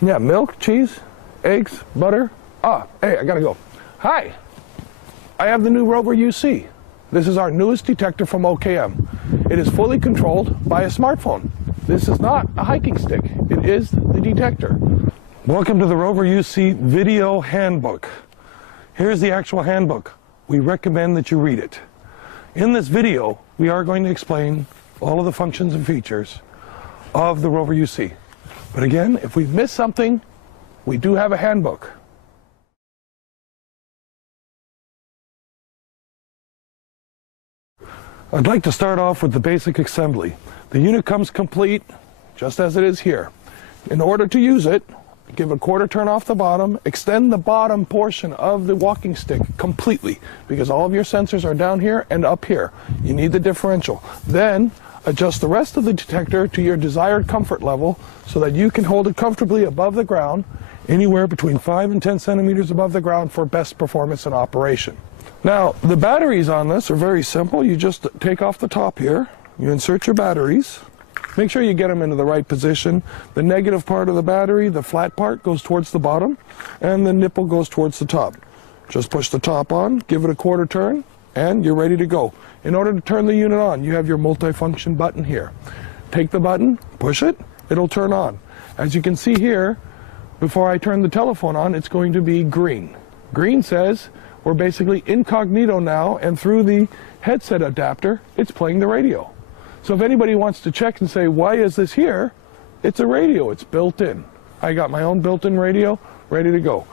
Yeah, milk, cheese, eggs, butter. Hey, I gotta go. Hi, I have the new Rover Uc. This is our newest detector from OKM. It is fully controlled by a smartphone. This is not a hiking stick. It is the detector. Welcome to the Rover Uc video handbook. Here's the actual handbook. We recommend that you read it. In this video, we are going to explain all of the functions and features of the Rover Uc. But again, if we've missed something, we do have a handbook. I'd like to start off with the basic assembly. The unit comes complete, just as it is here. In order to use it, give a quarter turn off the bottom, extend the bottom portion of the walking stick completely, because all of your sensors are down here and up here. You need the differential. Then, adjust the rest of the detector to your desired comfort level so that you can hold it comfortably above the ground, anywhere between 5 and 10 centimeters above the ground for best performance in operation. Now, the batteries on this are very simple. You just take off the top here, you insert your batteries, make sure you get them into the right position. The negative part of the battery, the flat part, goes towards the bottom, and the nipple goes towards the top. Just push the top on, give it a quarter turn, and you're ready to go. In order to turn the unit on, you have your multifunction button here. Take the button, push it, it'll turn on. As you can see here, before I turn the telephone on, it's going to be green. Green says we're basically incognito now, and through the headset adapter, it's playing the radio. So if anybody wants to check and say, why is this here? It's a radio, it's built in. I got my own built-in radio, ready to go.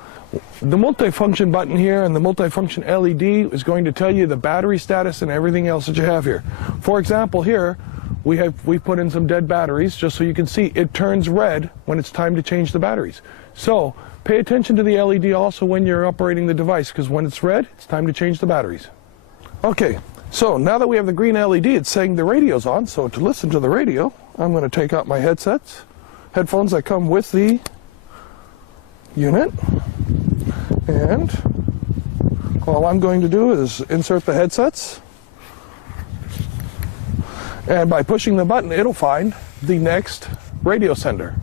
The multifunction button here and the multifunction LED is going to tell you the battery status and everything else that you have here. For example, here, we put in some dead batteries just so you can see it turns red when it's time to change the batteries. So pay attention to the LED also when you're operating the device, because when it's red, it's time to change the batteries. Okay, so now that we have the green LED, it's saying the radio's on. So to listen to the radio, I'm going to take out my headphones that come with the unit. And all I'm going to do is insert the headsets. And by pushing the button, it'll find the next radio sender.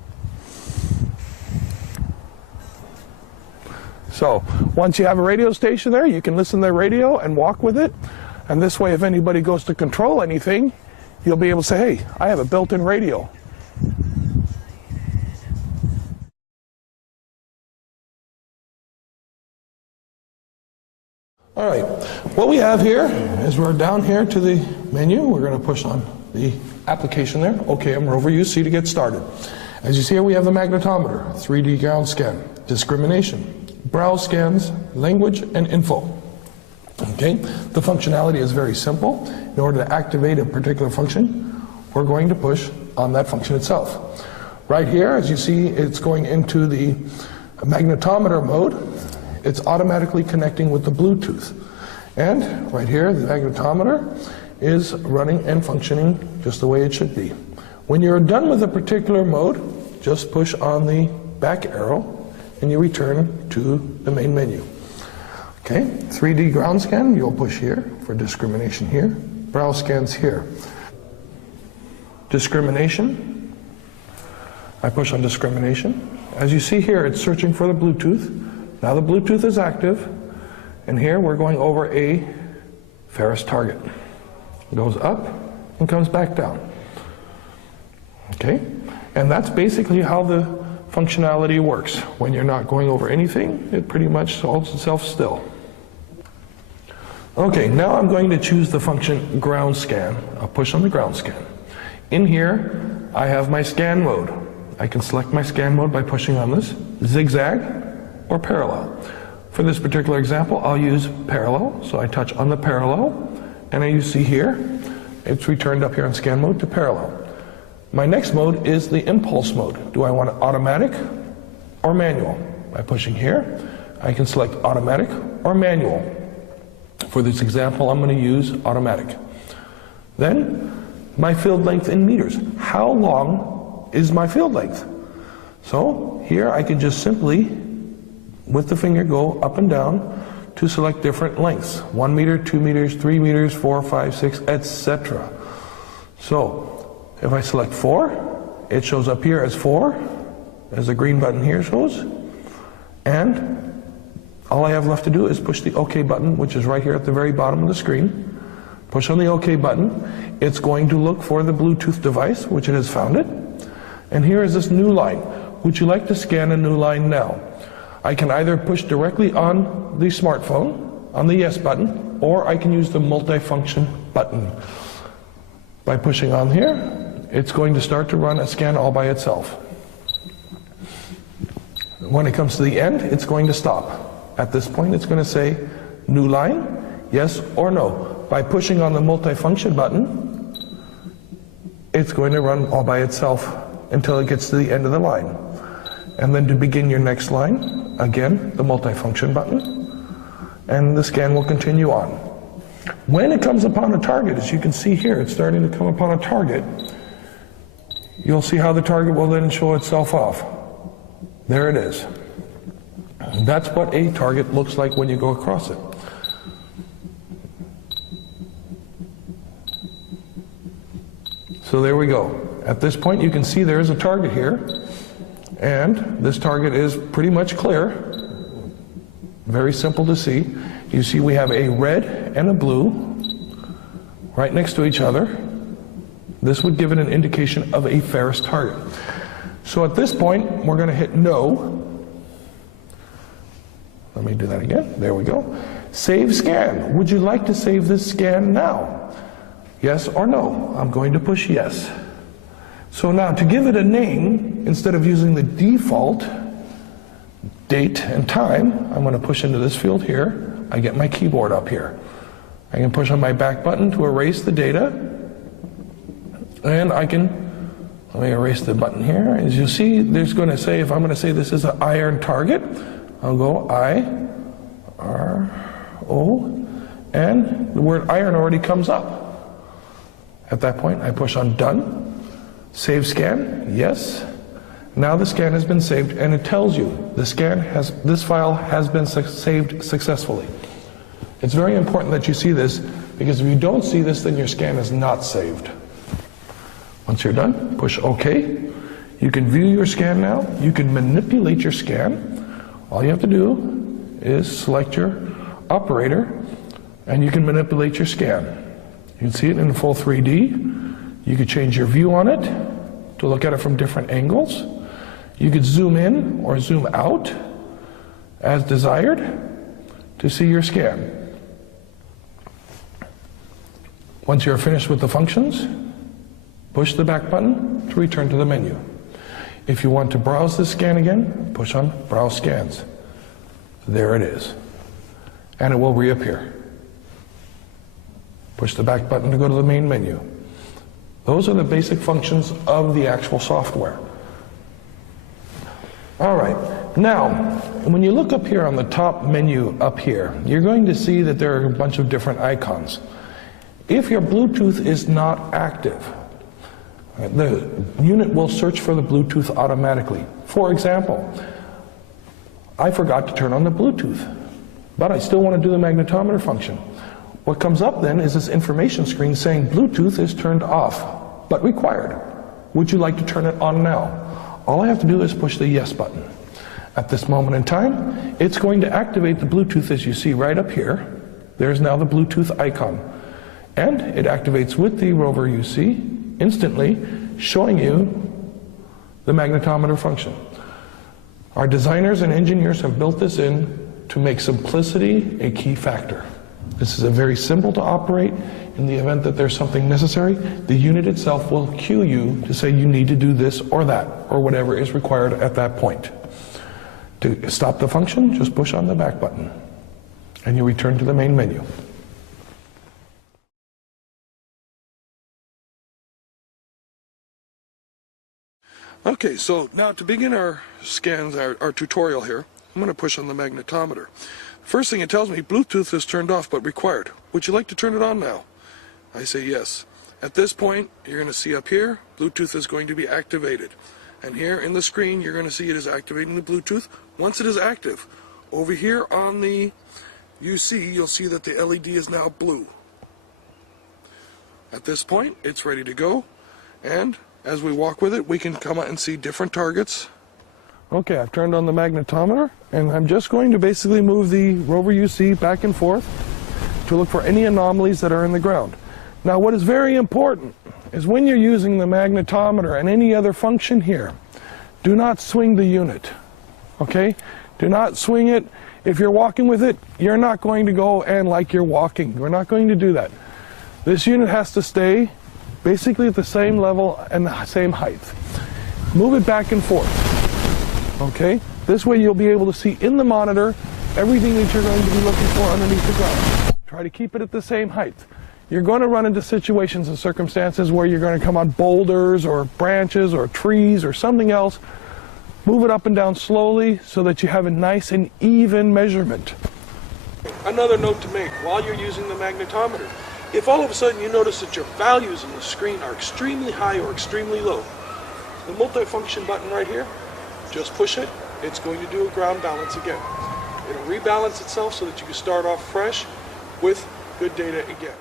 So once you have a radio station there, you can listen to the radio and walk with it. And this way, if anybody goes to control anything, you'll be able to say, hey, I have a built-in radio. All right, what we have here is we're down here to the menu. We're going to push on the application there. OKM Rover Uc to get started. As you see here, we have the magnetometer, 3D ground scan, discrimination, browse scans, language, and info. Okay, the functionality is very simple. In order to activate a particular function, we're going to push on that function itself. Right here, as you see, it's going into the magnetometer mode. It's automatically connecting with the Bluetooth. And right here, the magnetometer is running and functioning just the way it should be. When you're done with a particular mode, just push on the back arrow and you return to the main menu. Okay, 3D ground scan, you'll push here for discrimination here. Browse scans here. Discrimination, I push on discrimination. As you see here, it's searching for the Bluetooth. Now the Bluetooth is active, and here we're going over a ferrous target. It goes up and comes back down. Okay, and that's basically how the functionality works. When you're not going over anything, it pretty much holds itself still. Okay, now I'm going to choose the function ground scan. I'll push on the ground scan. In here, I have my scan mode. I can select my scan mode by pushing on this, zig-zag or parallel. For this particular example, I'll use parallel, so I touch on the parallel, and as you see here, it's returned up here in scan mode to parallel. My next mode is the impulse mode. Do I want it automatic or manual? By pushing here, I can select automatic or manual. For this example, I'm going to use automatic. Then, my field length in meters. How long is my field length? So here I can just simply, with the finger, go up and down to select different lengths. 1 meter, 2 meters, 3 meters, 4, 5, 6, etc. So if I select 4, it shows up here as 4. as the green button here shows. And all I have left to do is push the OK button, which is right here at the very bottom of the screen. Push on the OK button. It's going to look for the Bluetooth device, which it has found it. And here is this new line. Would you like to scan a new line now? I can either push directly on the smartphone, on the yes button, or I can use the multifunction button. By pushing on here, it's going to start to run a scan all by itself. When it comes to the end, it's going to stop. At this point, it's going to say new line, yes or no. By pushing on the multifunction button, it's going to run all by itself until it gets to the end of the line. And then to begin your next line, again, the multifunction button, and the scan will continue on. When it comes upon a target, as you can see here, it's starting to come upon a target, you'll see how the target will then show itself off. There it is. That's what a target looks like when you go across it. So there we go. At this point, you can see there is a target here, and this target is pretty much clear. Very simple to see. You see we have a red and a blue right next to each other. This would give it an indication of a ferrous target. So at this point, we're going to hit no. Let me do that again. There we go. Save scan. Would you like to save this scan now? Yes or no? I'm going to push yes. So now to give it a name, instead of using the default date and time, I'm going to push into this field here. I get my keyboard up here. I can push on my back button to erase the data. And I can, let me erase the button here. As you see, there's going to say, if I'm going to say this is an iron target, I'll go I-R-O, and the word iron already comes up. At that point, I push on done. Save scan, yes. Now the scan has been saved, and it tells you this file has been saved successfully. It's very important that you see this, because if you don't see this, then your scan is not saved. Once you're done, push OK. You can view your scan now. You can manipulate your scan. All you have to do is select your operator, and you can manipulate your scan. You can see it in full 3D. You could change your view on it to look at it from different angles. You could zoom in or zoom out as desired to see your scan. Once you're finished with the functions, push the back button to return to the menu. If you want to browse the scan again, push on Browse Scans. There it is. And it will reappear. Push the back button to go to the main menu. Those are the basic functions of the actual software. All right, now, when you look up here on the top menu up here, you're going to see that there are a bunch of different icons. If your Bluetooth is not active, the unit will search for the Bluetooth automatically. For example, I forgot to turn on the Bluetooth, but I still want to do the magnetometer function. What comes up then is this information screen saying Bluetooth is turned off, but required. Would you like to turn it on now? All I have to do is push the yes button. At this moment in time, it's going to activate the Bluetooth as you see right up here. There's now the Bluetooth icon. And it activates with the Rover Uc, instantly showing you the magnetometer function. Our designers and engineers have built this in to make simplicity a key factor. This is a very simple to operate. In the event that there's something necessary, the unit itself will cue you to say you need to do this or that, or whatever is required at that point. To stop the function, just push on the back button, and you return to the main menu. Okay, so now to begin our scans, our tutorial here, I'm going to push on the magnetometer. First thing it tells me, Bluetooth is turned off but required. Would you like to turn it on now? I say yes. At this point, you're going to see up here, Bluetooth is going to be activated. And here in the screen, you're going to see it is activating the Bluetooth. Once it is active, over here on the UC, you'll see that the LED is now blue. At this point, it's ready to go. And as we walk with it, we can come out and see different targets Okay, I've turned on the magnetometer, and I'm just going to basically move the Rover Uc back and forth to look for any anomalies that are in the ground. Now, what is very important is when you're using the magnetometer and any other function here, do not swing the unit, okay? Do not swing it. If you're walking with it, you're not going to go and like you're walking. We're not going to do that. This unit has to stay basically at the same level and the same height. Move it back and forth, okay? This way you'll be able to see in the monitor everything that you're going to be looking for underneath the ground. Try to keep it at the same height. You're going to run into situations and circumstances where you're going to come on boulders or branches or trees or something else. Move it up and down slowly so that you have a nice and even measurement. Another note to make while you're using the magnetometer. If all of a sudden you notice that your values on the screen are extremely high or extremely low, the multifunction button right here, just push it. It's going to do a ground balance again. It'll rebalance itself so that you can start off fresh with good data again.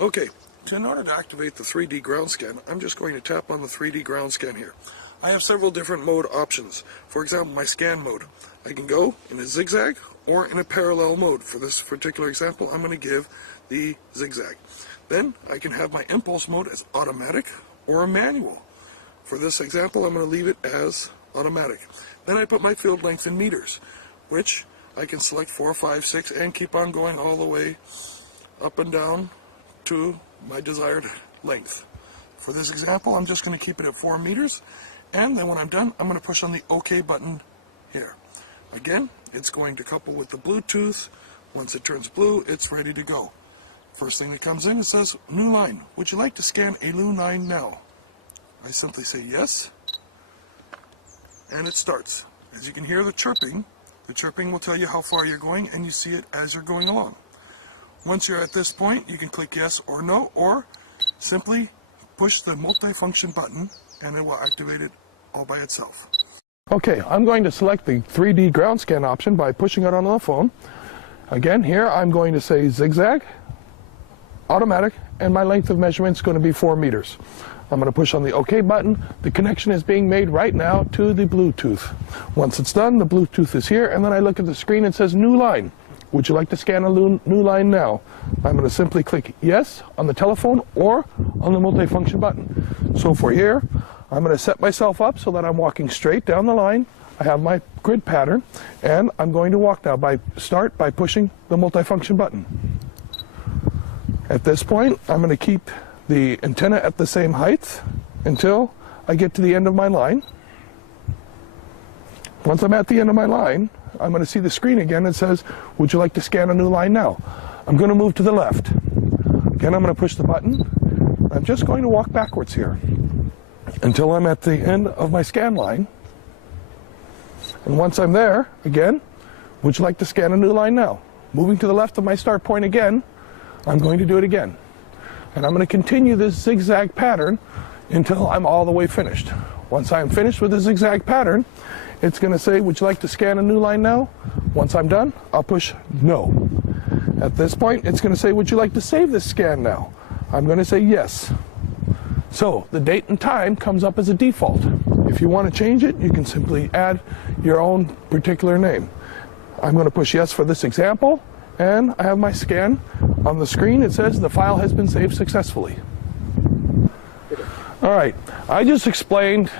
Okay, so in order to activate the 3D ground scan, I'm just going to tap on the 3D ground scan here. I have several different mode options. For example, my scan mode. I can go in a zigzag or in a parallel mode. For this particular example, I'm going to give the zigzag. Then I can have my impulse mode as automatic or a manual. For this example, I'm going to leave it as automatic. Then I put my field length in meters, which I can select 4, 5, 6, and keep on going all the way up and down to my desired length. For this example, I'm just going to keep it at 4 meters, and then when I'm done, I'm going to push on the OK button here. Again, it's going to couple with the Bluetooth. Once it turns blue, it's ready to go. First thing that comes in, it says, new line. Would you like to scan a new line now? I simply say yes, and it starts. As you can hear the chirping will tell you how far you're going, and you see it as you're going along. Once you're at this point, you can click yes or no, or simply push the multifunction button, and it will activate it all by itself. Okay, I'm going to select the 3D ground scan option by pushing it on the phone. Again, here I'm going to say zigzag, automatic, and my length of measurement is going to be 4 meters. I'm going to push on the OK button. The connection is being made right now to the Bluetooth. Once it's done, the Bluetooth is here, and then I look at the screen and it says new line. Would you like to scan a new line now? I'm going to simply click yes on the telephone or on the multifunction button. So for here, I'm going to set myself up so that I'm walking straight down the line. I have my grid pattern, and I'm going to walk now by pushing the multifunction button. At this point, I'm going to keep the antenna at the same height until I get to the end of my line. Once I'm at the end of my line, I'm going to see the screen again that says, would you like to scan a new line now? I'm going to move to the left. Again, I'm going to push the button. I'm just going to walk backwards here until I'm at the end of my scan line. And once I'm there, again, would you like to scan a new line now? Moving to the left of my start point again, I'm going to do it again. And I'm going to continue this zigzag pattern until I'm all the way finished. Once I'm finished with the zigzag pattern, it's going to say, would you like to scan a new line now? Once I'm done, I'll push no. At this point, it's going to say, would you like to save this scan now? I'm going to say yes. So the date and time comes up as a default. If you want to change it, you can simply add your own particular name. I'm going to push yes for this example, and I have my scan on the screen. It says the file has been saved successfully. All right, I just explained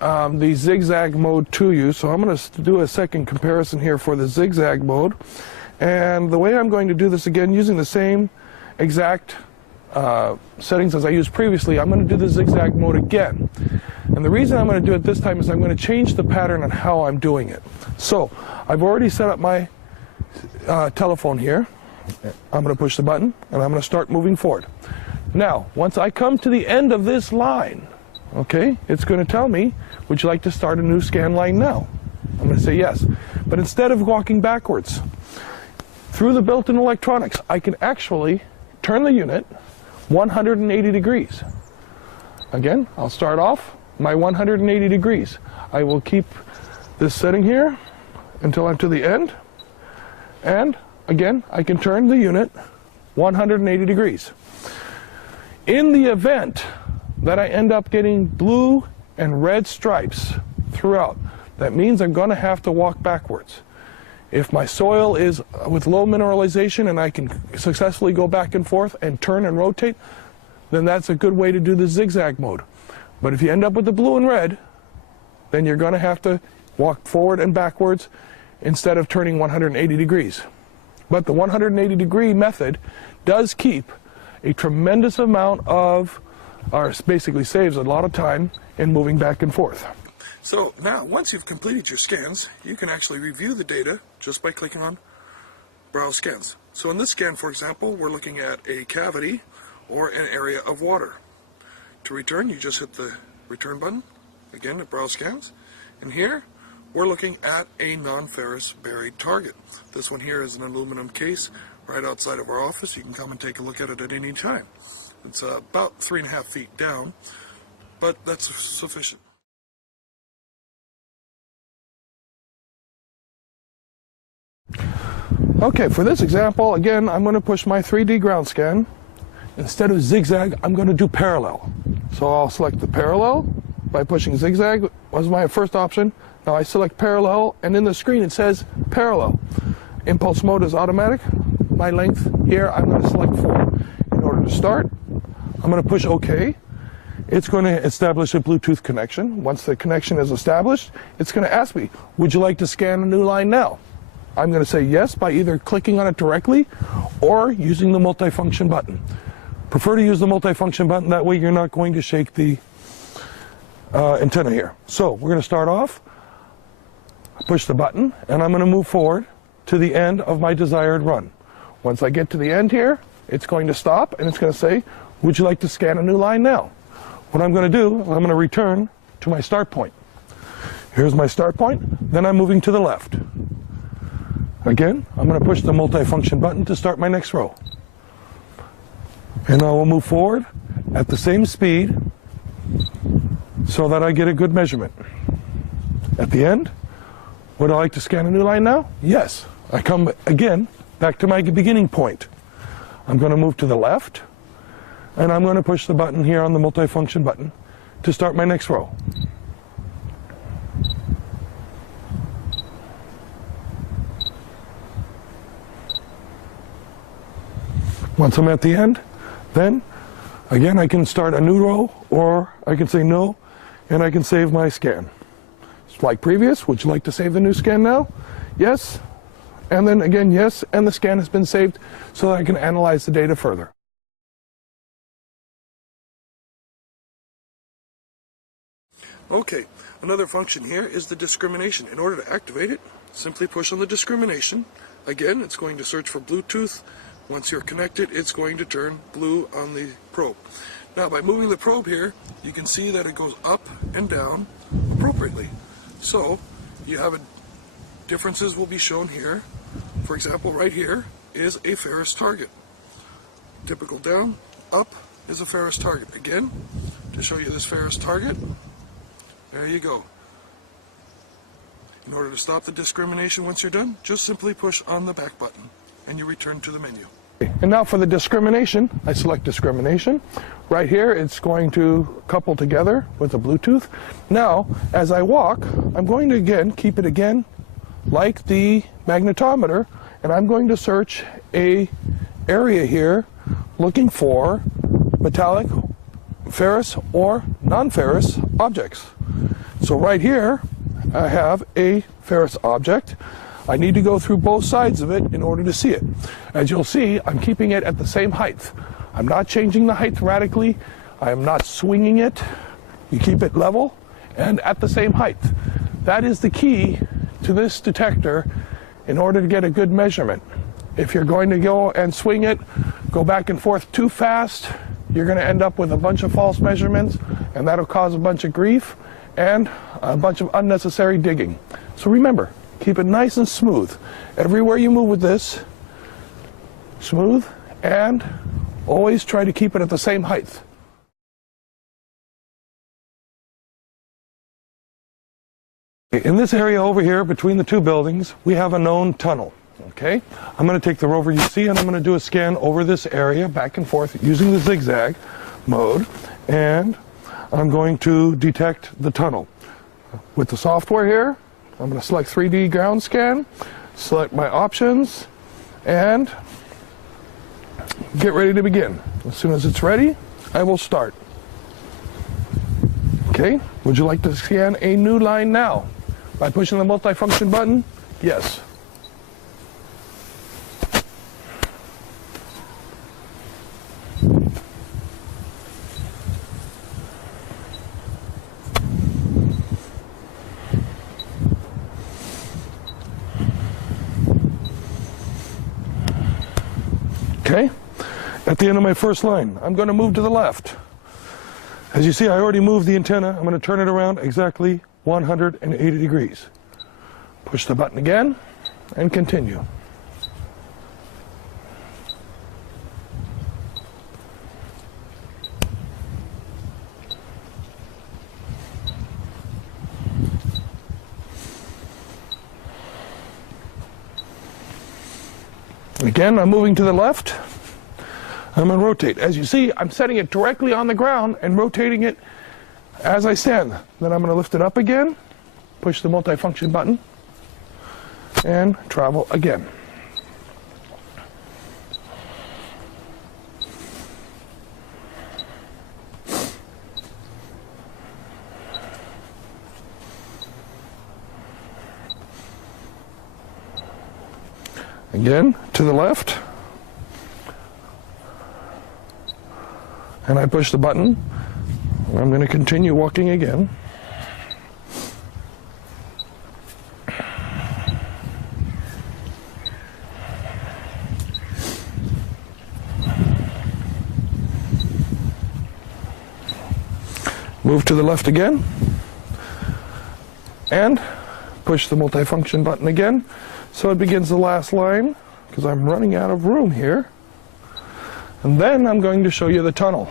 the zigzag mode to you, so I'm going to do a second comparison here for the zigzag mode. And the way I'm going to do this again, using the same exact settings as I used previously, I'm going to do the zigzag mode again. And the reason I'm going to do it this time is I'm going to change the pattern on how I'm doing it. So I've already set up my telephone here. I'm going to push the button, and I'm going to start moving forward. Now, once I come to the end of this line, okay, it's going to tell me, would you like to start a new scan line now? I'm going to say yes. But instead of walking backwards, through the built-in electronics, I can actually turn the unit 180 degrees. Again, I'll start off my 180 degrees. I will keep this setting here until I'm to the end. And again, I can turn the unit 180 degrees. In the event that I end up getting blue and red stripes throughout, that means I'm going to have to walk backwards. If my soil is with low mineralization and I can successfully go back and forth and turn and rotate, then that's a good way to do the zigzag mode. But if you end up with the blue and red, then you're going to have to walk forward and backwards instead of turning 180 degrees. But the 180 degree method does keep a tremendous amount of, or basically saves a lot of time in moving back and forth. So now, once you've completed your scans, you can actually review the data just by clicking on Browse Scans. So in this scan, for example, we're looking at a cavity or an area of water. To return, you just hit the return button, again at Browse Scans, and here we're looking at a non-ferrous buried target. This one here is an aluminum case right outside of our office. You can come and take a look at it at any time. It's about 3.5 feet down, but that's sufficient. Okay, for this example, again, I'm going to push my 3D ground scan. Instead of zigzag, I'm going to do parallel. So I'll select the parallel by pushing zigzag was my first option. Now I select parallel, and in the screen it says parallel. Impulse mode is automatic. My length here, I'm going to select 4. In order to start, I'm going to push OK. It's going to establish a Bluetooth connection. Once the connection is established, it's going to ask me, would you like to scan a new line now? I'm going to say yes by either clicking on it directly or using the multifunction button. Prefer to use the multifunction button, that way you're not going to shake the antenna here. So we're going to start off, push the button, and I'm going to move forward to the end of my desired run. Once I get to the end here, it's going to stop and it's going to say, would you like to scan a new line now? What I'm going to do, I'm going to return to my start point. Here's my start point, then I'm moving to the left. Again, I'm going to push the multifunction button to start my next row. And I will move forward at the same speed so that I get a good measurement. At the end, would I like to scan a new line now? Yes. I come again back to my beginning point. I'm going to move to the left, and I'm going to push the button here on the multifunction button to start my next row. Once I'm at the end, then again I can start a new row, or I can say no, and I can save my scan. It's like previous, would you like to save the new scan now? Yes, and then again yes, and the scan has been saved so that I can analyze the data further. Okay, another function here is the discrimination. In order to activate it, simply push on the discrimination. Again, it's going to search for Bluetooth. Once you're connected, it's going to turn blue on the probe. Now, by moving the probe here, you can see that it goes up and down appropriately. So, you have differences will be shown here. For example, right here is a ferrous target. Typical down, up is a ferrous target. Again, to show you this ferrous target, there you go. In order to stop the discrimination once you're done, just simply push on the back button and you return to the menu. And now for the discrimination, I select discrimination. Right here, it's going to couple together with the Bluetooth. Now, as I walk, I'm going to again keep it again like the magnetometer, and I'm going to search a area here looking for metallic, ferrous, or non-ferrous objects. So right here, I have a ferrous object. I need to go through both sides of it in order to see it. As you'll see, I'm keeping it at the same height. I'm not changing the height radically. I am not swinging it. You keep it level and at the same height. That is the key to this detector in order to get a good measurement. If you're going to go and swing it, go back and forth too fast, you're going to end up with a bunch of false measurements, and that'll cause a bunch of grief and a bunch of unnecessary digging. So remember, keep it nice and smooth. Everywhere you move with this, smooth, and always try to keep it at the same height. In this area over here between the two buildings, we have a known tunnel. Okay, I'm going to take the Rover Uc and I'm going to do a scan over this area back and forth using the zigzag. mode, and I'm going to detect the tunnel. With the software here, I'm going to select 3D ground scan, select my options, and get ready to begin. As soon as it's ready, I will start. Okay, would you like to scan a new line now? By pushing the multifunction button? Yes. Okay, at the end of my first line, I'm going to move to the left. As you see, I already moved the antenna. I'm going to turn it around exactly 180 degrees. Push the button again and continue. Again, I'm moving to the left. I'm going to rotate. As you see, I'm setting it directly on the ground and rotating it as I stand. Then I'm going to lift it up again, push the multifunction button, and travel again. Again, to the left. And I push the button. I'm going to continue walking again. Move to the left again. And push the multifunction button again. So it begins the last line, because I'm running out of room here. And then I'm going to show you the tunnel.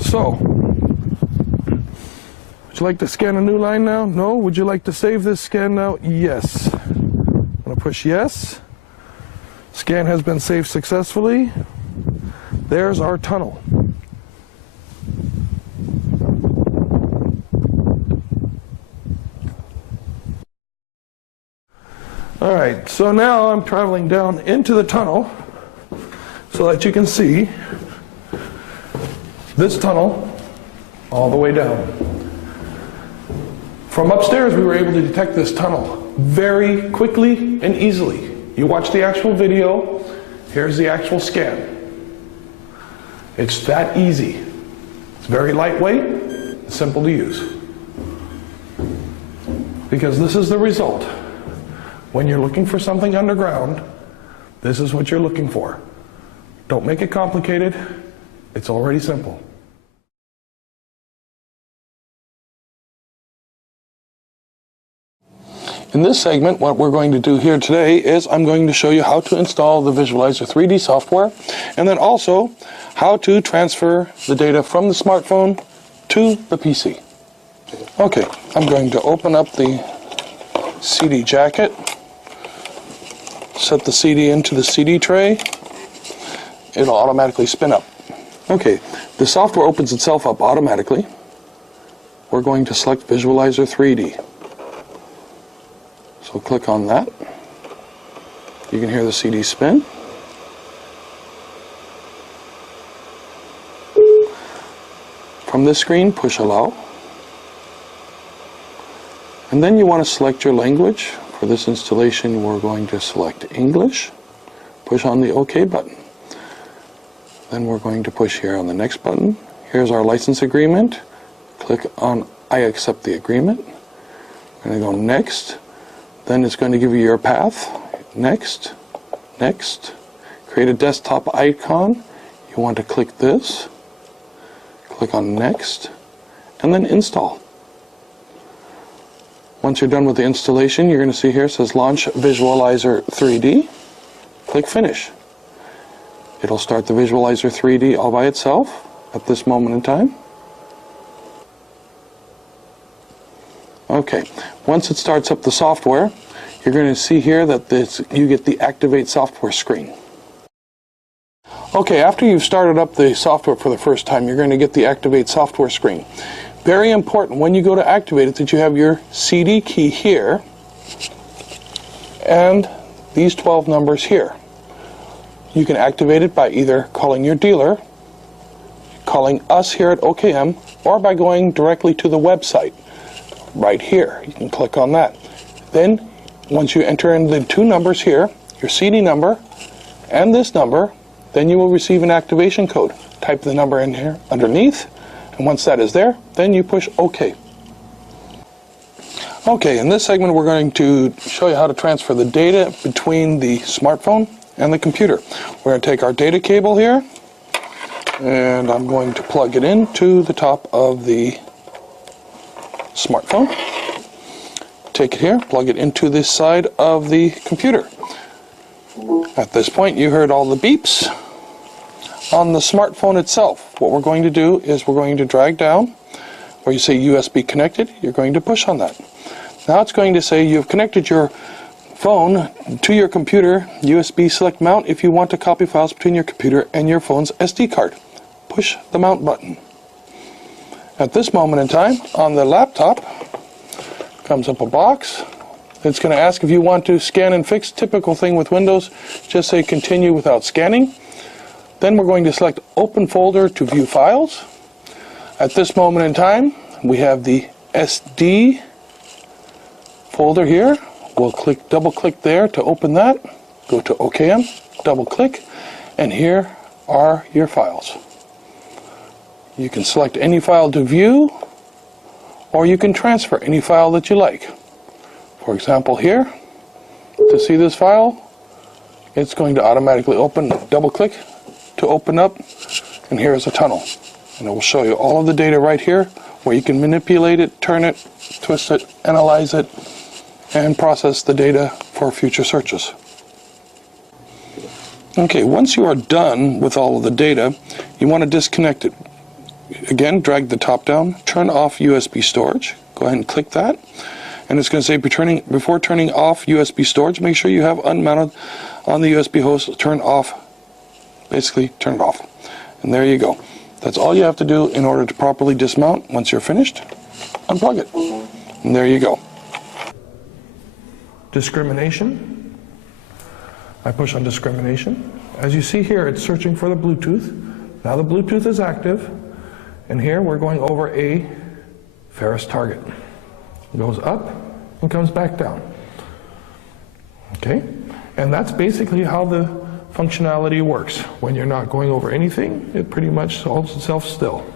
So, would you like to scan a new line now? No? Would you like to save this scan now? Yes. I'm going to push yes. Scan has been saved successfully. There's our tunnel. All right, so now I'm traveling down into the tunnel so that you can see this tunnel all the way down. From upstairs, we were able to detect this tunnel very quickly and easily. You watch the actual video, here's the actual scan. It's that easy. It's very lightweight, simple to use. Because this is the result. When you're looking for something underground, this is what you're looking for. Don't make it complicated. It's already simple. In this segment, what we're going to do here today is I'm going to show you how to install the Visualizer 3D software, and then also how to transfer the data from the smartphone to the PC. Okay, I'm going to open up the CD jacket, set the CD into the CD tray. It'll automatically spin up. Okay, the software opens itself up automatically. We're going to select Visualizer 3D. So click on that. You can hear the CD spin. From this screen, push allow. And then you want to select your language. For this installation, we're going to select English. Push on the OK button. Then we're going to push here on the next button. Here's our license agreement. Click on I accept the agreement. We're going to go next. Then it's going to give you your path. Next. Next. Create a desktop icon. You want to click this. Click on next. And then install. Once you're done with the installation, you're going to see here it says Launch Visualizer 3D. Click Finish. It'll start the Visualizer 3D all by itself at this moment in time. Okay, once it starts up the software, you're going to see here that you get the Activate Software screen. Okay, after you've started up the software for the first time, you're going to get the Activate Software screen. Very important when you go to activate it that you have your CD key here and these 12 numbers here. You can activate it by either calling your dealer, calling us here at OKM, or by going directly to the website right here. You can click on that. Then once you enter in the two numbers here, your CD number and this number, then you will receive an activation code. Type the number in here underneath, and once that is there, then you push OK. Okay, in this segment we're going to show you how to transfer the data between the smartphone and the computer. We're going to take our data cable here, and I'm going to plug it into the top of the smartphone. Take it here, plug it into this side of the computer. At this point you heard all the beeps on the smartphone itself. What we're going to do is we're going to drag down where you say USB connected. You're going to push on that. Now it's going to say you've connected your phone to your computer. USB select mount if you want to copy files between your computer and your phone's SD card. Push the mount button. At this moment in time on the laptop comes up a box. It's going to ask if you want to scan and fix. Typical thing with Windows, just say continue without scanning. Then we're going to select open folder to view files. At this moment in time we have the SD folder here. We'll double click there to open that. Go to OKM, double click, and here are your files. You can select any file to view, or you can transfer any file that you like. For example here, to see this file, it's going to automatically open, double click to open up, and here is a tunnel. And it will show you all of the data right here, where you can manipulate it, turn it, twist it, analyze it, and process the data for future searches. Okay, once you are done with all of the data, you want to disconnect it. Again, drag the top down, turn off USB storage. Go ahead and click that. And it's going to say before turning off USB storage, make sure you have unmounted on the USB host, turn off, basically turn it off. And there you go. That's all you have to do in order to properly dismount. Once you're finished, unplug it. And there you go. Discrimination. I push on discrimination. As you see here, it's searching for the Bluetooth. Now the Bluetooth is active. And here we're going over a ferrous target. It goes up and comes back down. Okay? And that's basically how the functionality works. When you're not going over anything, it pretty much holds itself still.